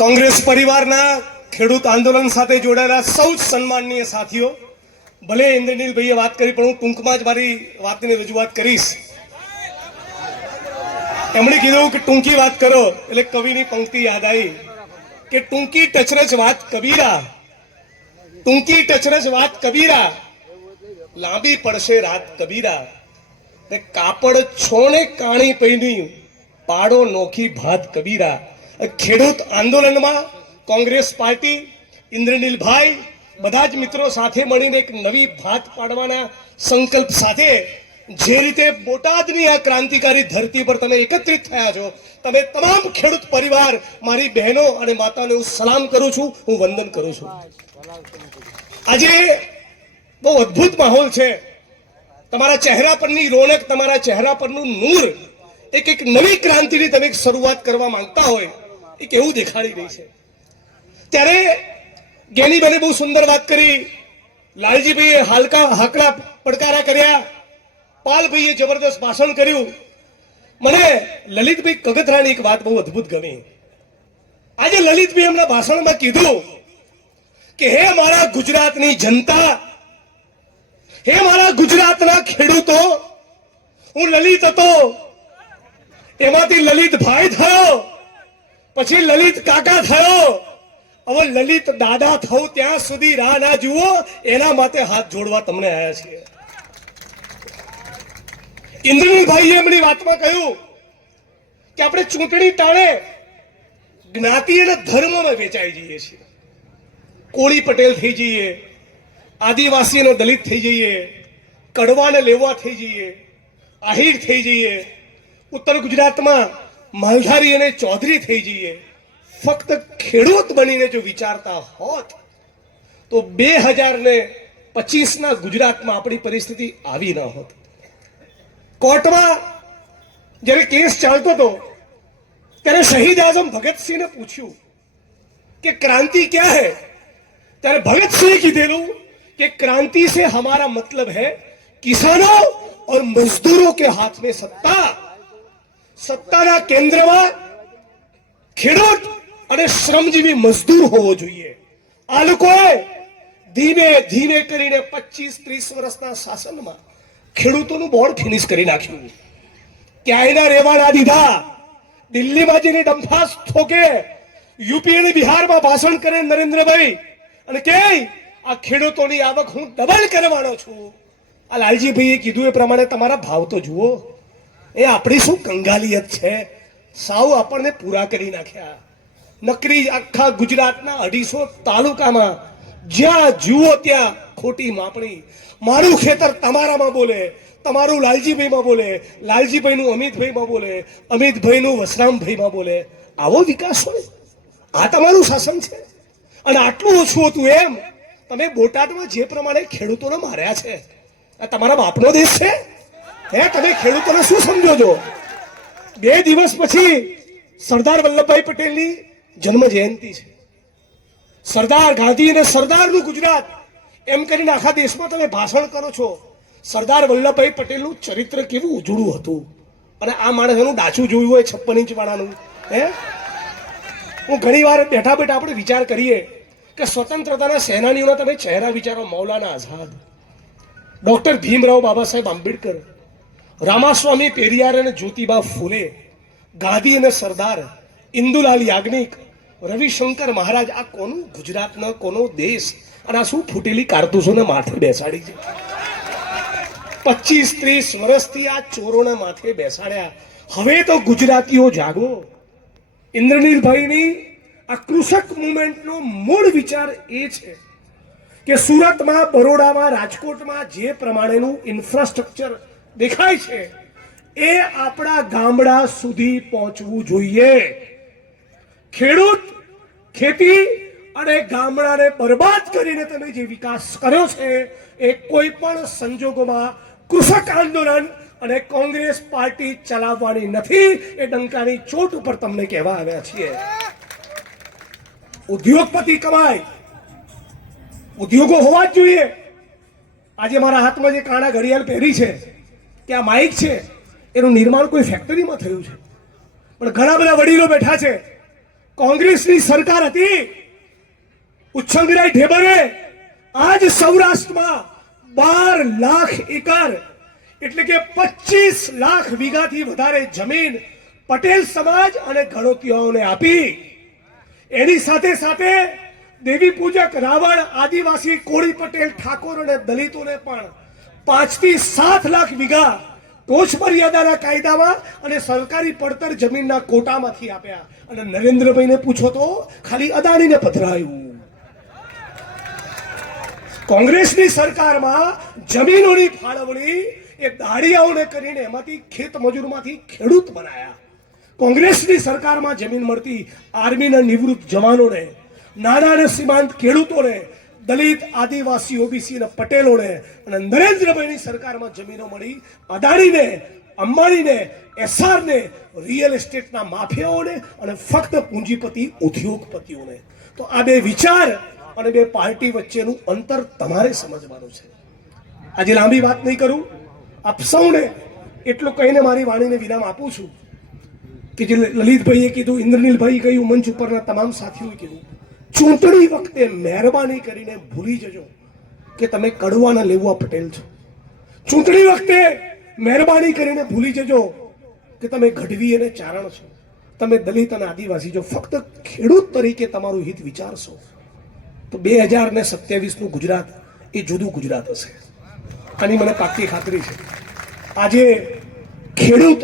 કોંગ્રેસ પરિવારના ખેડૂત આંદોલન સાથે જોડાયેલા સૌ સન્માનનીય સાથીઓ, ભલે ઇન્દ્રનીલભાઈએ વાત કરી પણ હું ટૂંકમાં જ મારી વાતની રજૂઆત કરીશ. એમણે કીધું કે ટૂંકી વાત કરો એટલે કવિની પંક્તિ યાદ આવી કે ટૂંકી ટચરચ વાત કબીરા, ટૂંકી ટચરચ વાત કબીરા, લાંબી પડશે રાત કબીરા, કાપડ છોને કાણી પૈની પાડો નોખી ભાત કબીરા. ખેડૂત આંદોલનમાં કોંગ્રેસ પાર્ટી, ઇન્દ્રનીલભાઈ બધા જ મિત્રો સાથે મળીને એક નવી ભાત પાડવાના સંકલ્પ સાથે જે રીતે બોટાદની આ ક્રાંતિકારી ધરતી પર તમે એકત્રિત થયા છો, તમે તમામ ખેડૂત પરિવાર, મારી બહેનો અને માતાને હું સલામ કરું છું, હું વંદન કરું છું. આજે બહુ અદ્ભુત માહોલ છે. તમારા ચહેરા પરની રોનક, તમારા ચહેરા પરનું નૂર એક નવી ક્રાંતિની તમે શરૂઆત કરવા માંગતા હોય એ કેવું દેખાડી રહી છે. ત્યારે જ્ઞાનીબેને બહુ સુંદર વાત કરી, લાલજીભાઈએ હાકડા પડકારા કર્યા, પાલભાઈએ જબરદસ્ત ભાષણ કર્યું. મને લલિતભાઈ કગથરાની એક વાત બહુ અદ્ભુત ગમી. આજે લલિતભાઈ એમના ભાષણમાં કીધું કે હે મારા ગુજરાતની જનતા, હે મારા ગુજરાતના ખેડૂતો, હું લલિત હતો, એમાંથી લલિતભાઈ થયો, પછી લલિત કાકા થયો, હવે લલિત દાદા થવું ત્યાં સુધી રાહ ના જુઓ, એના માટે હાથ જોડવા તમને આવ્યા છીએ. ઇન્દ્રનીલભાઈએ એમની વાતમાં કહ્યું કે આપણે ચૂંટણી ટાણે જ્ઞાતિ અને ધર્મમાં વેચાઈ જઈએ છીએ. કોળી પટેલ થઈ જઈએ, આદિવાસી અને દલિત થઈ જઈએ, કડવા ને લેવા થઈ જઈએ, આહિર થઈ જઈએ, ઉત્તર ગુજરાતમાં માલધારી અને ચૌધરી થઈ જઈએ. ફક્ત ખેડૂત બનીને જો વિચારતા હોત તો 2025ના ગુજરાતમાં આપણી પરિસ્થિતિ આવી ન હોત. કોર્ટમાં જ્યારે કેસ ચાલતો હતો ત્યારે શહીદ આઝમ ભગતસિંહને પૂછ્યું કે क्रांति क्या है, ત્યારે ભગતસિંહે કીધેલું कि क्रांति से हमारा मतलब है किसानों और मजदूरों के हाथ में सत्ता. सत्ताना केंद्રમાં ખેડૂત અને શ્રમજીવી મજદૂર હોવો જોઈએ. આ લોકોએ ધીમે ધીમે કરીને 25-30 વર્ષના શાસનમાં ખેડૂતોનું બોર્ડ ફિનિશ કરી નાખ્યું. ક્યાંયના રહેવા ના દીધા. દિલ્હીમાં જઈને ડંફાસ ઠોકે, યુપી અને બિહારમાં ભાષણ કરે નરેન્દ્રભાઈ અને કે આ ખેડૂતોની આવક હું ડબલ કરવાનો છું. આ લાલજીભાઈએ કીધું એ પ્રમાણે તમારા ભાવ તો જુઓ. એ આપણી શું કંગાલિયત છે, સાવ આપણને પૂરા કરી નાખ્યા. નકરી આખા ગુજરાતના 250 તાલુકામાં જ્યાં જુઓ ત્યાં ખોટી માપણી. મારું ખેતર તમારામાં બોલે, તમારું લાલજીભાઈમાં બોલે, લાલજીભાઈનું અમિતભાઈમાં બોલે, અમિતભાઈનું વસરામભાઈમાં બોલે. આવો વિકાસ હોય? આ તમારું શાસન છે? અને આટલું ઓછું હતું એમ તમે બોટાદમાં જે પ્રમાણે ખેડૂતોને માર્યા છે, આ તમારા બાપનો દેશ છે? હે, તમે ખેડૂતોને શું સમજો છો? 2 દિવસ પછી સરદાર વલ્લભભાઈ પટેલની જન્મ જયંતિ છે. સરદાર ગાંધી અને સરદારનું ગુજરાત એમ કરીને આખા દેશમાં તમે ભાષણ કરો છો. સરદાર વલ્લભભાઈ પટેલનું ચરિત્ર કેવું ઉજળું હતું. અને આ માણસનું ડાચું જોયું હોય 56 ઇંચ વાળાનું. હે, હું ઘણી વાર બેઠા બેઠા આપણે વિચાર કરીએ કે સ્વતંત્રતાના સેનાનીઓના તમે ચહેરા વિચારો. મૌલાના આઝાદ, ડોક્ટર ભીમરાવ બાબા સાહેબ આંબેડકર, રામાસ્વામી પેરિયાર અને જ્યોતિબા ફૂલે, ગાંધી અને સરદાર, ઇન્દુલાલ યાજ્ઞિક, રવિશંકર મહારાજ. આ કોનું ગુજરાતનો, કોનો દેશ? અને આ શું ફૂટેલી કારતૂસોને માથે બેસાડી છે? 25-30 વર્ષથી આ ચોરોને માથે બેસાડ્યા. હવે તો ગુજરાતીઓ જાગો. ઇન્દ્રનીલભાઈની આ કૃષક મુવમેન્ટનો મૂળ વિચાર એ છે કે સુરતમાં, બરોડામાં, રાજકોટમાં જે પ્રમાણેનું ઇન્ફ્રાસ્ટ્રક્ચર દેખાય છે એ આપણા ગામડા સુધી પહોંચવું જોઈએ. ખેડૂત, ખેતી અને ગામડાને બરબાદ કરીને તમે જે વિકાસ કર્યો છે એ કોઈ પણ સંજોગોમાં કૃષક આંદોલન અને કોંગ્રેસ પાર્ટી ચલાવવાની નથી. એ ડંકાની ચોટ ઉપર તમને કહેવા આવ્યા છીએ. ઉદ્યોગપતિ કમાય, ઉદ્યોગો હોવા જ જોઈએ. આજે મારા હાથમાં જે કાણા ઘડિયાળ પહેરી છે કે આ માઇક છે, એનું નિર્માણ કોઈ ફેક્ટરીમાં થયું છે, પણ ઘણા બધા વડીલો બેઠા છે, કોંગ્રેસની સરકાર હતી, ઉચ્છંગરાય ઢેબરે આજ સૌરાષ્ટ્રમાં 12 લાખ એકર એટલે કે 25 લાખ વીઘાથી વધારે જમીન પટેલ સમાજ અને ગણોતિયાઓને આપી. એની સાથે સાથે દેવી પૂજક રાવણ, આદિવાસી, કોળી, પટેલ, ઠાકોર અને દલિતોને પણ 5 થી 7 લાખ વીઘા ટોચ મર્યાદાના કાયદામાં અને સરકારી પડતર જમીનના કોટામાંથી આપ્યા. અને નરેન્દ્રભાઈને પૂછો તો ખાલી અદાણીને પધરાયું. કોંગ્રેસની સરકારમાં જમીનોની ફાળવણી એ દાડિયાઓને કરીને એમાંથી ખેત મજૂરમાંથી ખેડૂત બનાયા. કોંગ્રેસની સરકારમાં જમીન મળતી આર્મીના નિવૃત્ત જવાનોને, નાના અને સીમાંત ખેડૂતોને, દલિત, આદિવાસી, ઓબીસી અને પટેલોને. અને નરેન્દ્રભાઈની સરકારમાં જમીનો મળી અદાણીને, અંબાણીને, એસઆરને, રિયલ એસ્ટેટના માફિયાઓને અને ફક્ત પૂંજીપતિ ઉદ્યોગપતિઓને. તો આ બે વિચાર અને બે પાર્ટી વચ્ચેનું અંતર તમારે સમજવાનું છે. આજે લાંબી વાત નહીં કરું, આપ સૌને એટલું કહીને મારી વાણીને વિરામ આપું છું કે જે લલિતભાઈએ કીધું, ઇન્દ્રનીલભાઈ કહ્યું, મંચ ઉપરના તમામ સાથીઓએ કીધું, ચૂંટણી વખતે મહેરબાની કરીને ભૂલી જજો કે તમે કડવાના લેવા પટેલ છો. ચૂંટણી વખતે મહેરબાની કરીને ભૂલી જજો કે તમે ગઢવી અને ચારણ છો, તમે દલિત અને આદિવાસી છો. ફક્ત ખેડૂત તરીકે તમારું હિત વિચારશો તો 2027નું ગુજરાત એ જુદું ગુજરાત હશે. આની મને પાક્કી ખાતરી છે. આજે ખેડૂત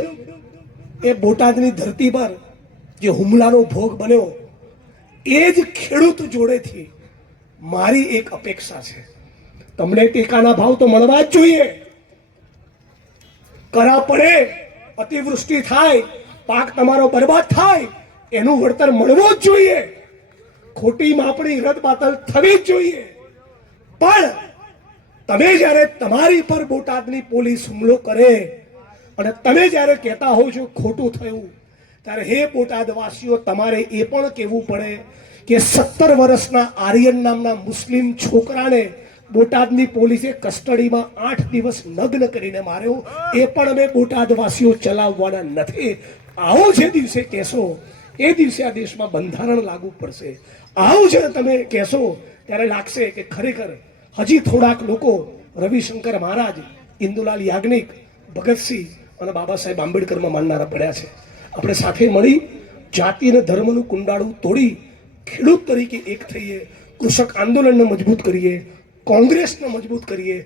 એ બોટાદની ધરતી પર જે હુમલાનો ભોગ બન્યો, એ જ ખેડૂત જોડેથી મારી એક અપેક્ષા છે, તમને ટેકાના ભાવ તો મળવા જ જોઈએ. કરા પડે, અતિવૃષ્ટિ થાય, પાક તમારો બરબાદ થાય, એનું વળતર મળવું જ જોઈએ. ખોટી માપણી રદબાતલ થવી જ જોઈએ. પણ તમે જ્યારે તમારી પર બોટાદની પોલીસ હુમલો કરે અને તમે જ્યારે કહેતા હોવ છો ખોટું થયું, ત્યારે હે બોટાદવાસીઓ, તમારે એ પણ કહેવું પડે કે 17 વર્ષના આર્યન નામના મુસ્લિમ છોકરાને બોટાદની પોલીસે કસ્ટડીમાં 8 દિવસ નગ્ન કરીને માર્યો. એ પણ અમે બોટાદવાસીઓ ચલાવવાના નથી. આવો જે દિવસે કહેશો એ દિવસે આ દેશમાં બંધારણ લાગુ પડશે. આવું જ્યારે તમે કહેશો ત્યારે લાગશે કે ખરેખર હજી થોડાક લોકો રવિશંકર મહારાજ, ઇન્દુલાલ યાજ્ઞિક, ભગતસિંહ અને બાબા સાહેબ આંબેડકરમાં માનનારા પડ્યા છે. આપણે સાથે મળી જાતિ અને ધર્મનું કુંડાળું તોડી ખેડૂત તરીકે એક થઈએ, કૃષક આંદોલનને મજબૂત કરીએ, કોંગ્રેસને મજબૂત કરીએ,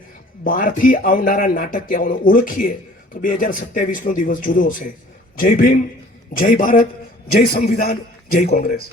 બહારથી આવનારા નાટકીયાઓને ઓળખીએ તો 2027નો દિવસ જુદો હશે. જય ભીમ, જય ભારત, જય સંવિધાન, જય કોંગ્રેસ.